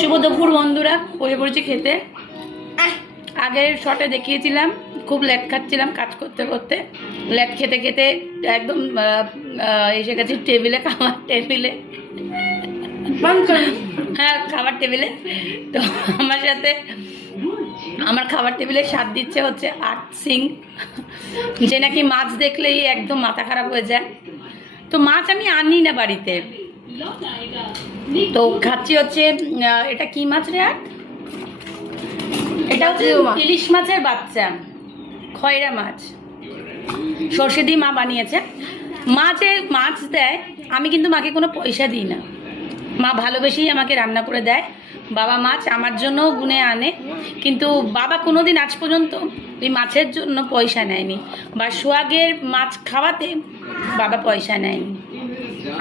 শুভ দুপুর বন্ধুরা, বসে পড়েছি খেতে। আগের শটে দেখিয়েছিলাম খুব লেট খাচ্ছিলাম কাজ করতে করতে, লেট খেতে খেতে একদম এসে গেছি টেবিলে, খাবার টেবিলে। হ্যাঁ, খাবার টেবিলে। তো আমার সাথে আমার খাবার টেবিলে স্বাদ দিচ্ছে হচ্ছে আর্ট সিং, যে নাকি মাছ দেখলেই একদম মাথা খারাপ হয়ে যায়। তো মাছ আমি আনি না বাড়িতে, তো খাচ্ছি হচ্ছে এটা কি মাছ রে? আর এটা হচ্ছে ইলিশ মাছের বাচ্চা, খয়রা মাছ, সর্ষে দিয়ে মা বানিয়েছে। মাছ দেয়, আমি কিন্তু মাকে কোনো পয়সা দিই না, মা ভালোবেসেই আমাকে রান্না করে দেয়। বাবা মাছ আমার জন্য গুনে আনে, কিন্তু বাবা কোনোদিন আজ পর্যন্ত ওই মাছের জন্য পয়সা নেয়নি, বা সোহাগের মাছ খাওয়াতে বাবা পয়সা নেয়নি,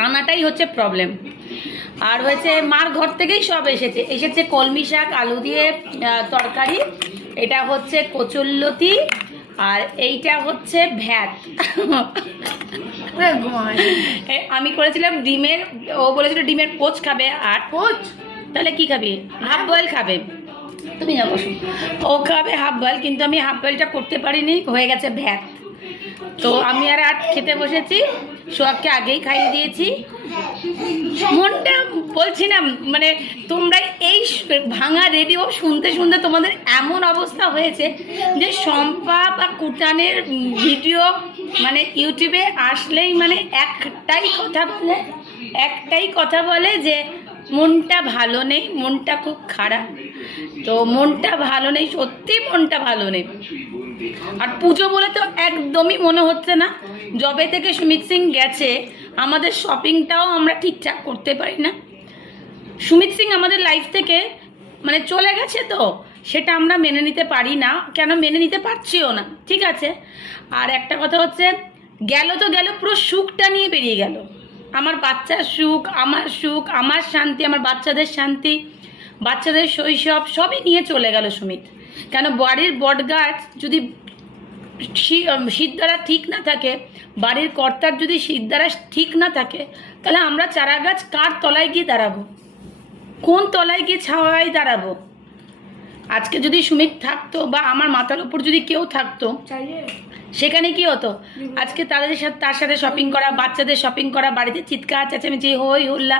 আনাটাই হচ্ছে প্রবলেম। আর হয়েছে মার ঘর থেকেই সব এসেছে কলমি শাক আলু দিয়ে তরকারি, এটা হচ্ছে কচুরলতি, আর এইটা হচ্ছে ভ্যাট। আমি করেছিলাম ডিমের, ও বলেছিল ডিমের পোচ খাবে। আর পোচ তাহলে কি খাবি? হাফ বয়েল খাবে, তুমি না বসো। ও খাবে হাফ বয়েল, কিন্তু আমি হাফ বয়েলটা করতে পারিনি, হয়ে গেছে ভ্যাট। তো আমি আর খেতে বসেছি, সোহাগকে আগেই খাইয়ে দিয়েছি। মনটা বলছি না, মানে তোমরা এই ভাঙা রেডিও শুনতে শুনতে তোমাদের এমন অবস্থা হয়েছে যে শম্পা বা কুটানের ভিডিও মানে ইউটিউবে আসলেই মানে একটাই কথা বলে যে মনটা ভালো নেই, মনটা খুব খারাপ। তো মনটা ভালো নেই, সত্যি মনটা ভালো নেই। আর পুজো বলে তো একদমই মনে হচ্ছে না, যবে থেকে সুমিত সিং গেছে আমাদের শপিংটাও আমরা ঠিকঠাক করতে পারি না। সুমিত সিং আমাদের লাইফ থেকে মানে চলে গেছে, তো সেটা আমরা মেনে নিতে পারি না, কেন মেনে নিতে পারছিও না, ঠিক আছে। আর একটা কথা হচ্ছে, গেল তো গেল, পুরো সুখটা নিয়ে বেরিয়ে গেল। আমার বাচ্চার সুখ, আমার শান্তি, আমার বাচ্চাদের শান্তি, বাচ্চাদের শৈশব সবই নিয়ে চলে গেল সুমিত। কেন বাড়ির বটগাছ যদি শীতদ্বারা ঠিক না থাকে, বাড়ির কর্তার যদি শীতদ্বারা ঠিক না থাকে, তাহলে আমরা চারা গাছ কার তলায় গিয়ে দাঁড়াবো? কোন তলায় গিয়ে ছাওয়ায় দাঁড়াবো? আজকে যদি সুমিত থাকতো বা আমার মাথার উপর যদি কেউ থাকতো, সেখানে কি হতো? আজকে তার সাথে শপিং করা, বাচ্চাদের শপিং করা, বাড়িতে চিৎকার চেঁচামেচি, হই হুল্লা,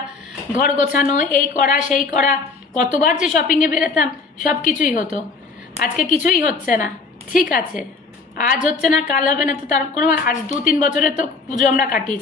ঘর গোছানো, এই করা সেই করা, কতবার যে শপিংয়ে বেরোতাম, সব কিছুই হতো। আজকে কিছুই হচ্ছে না, ঠিক আছে, আজ হচ্ছে না কাল হবে না, তো তার কোনো, আজ 2-3 বছরের তো পুজো আমরা কাটিয়েছি।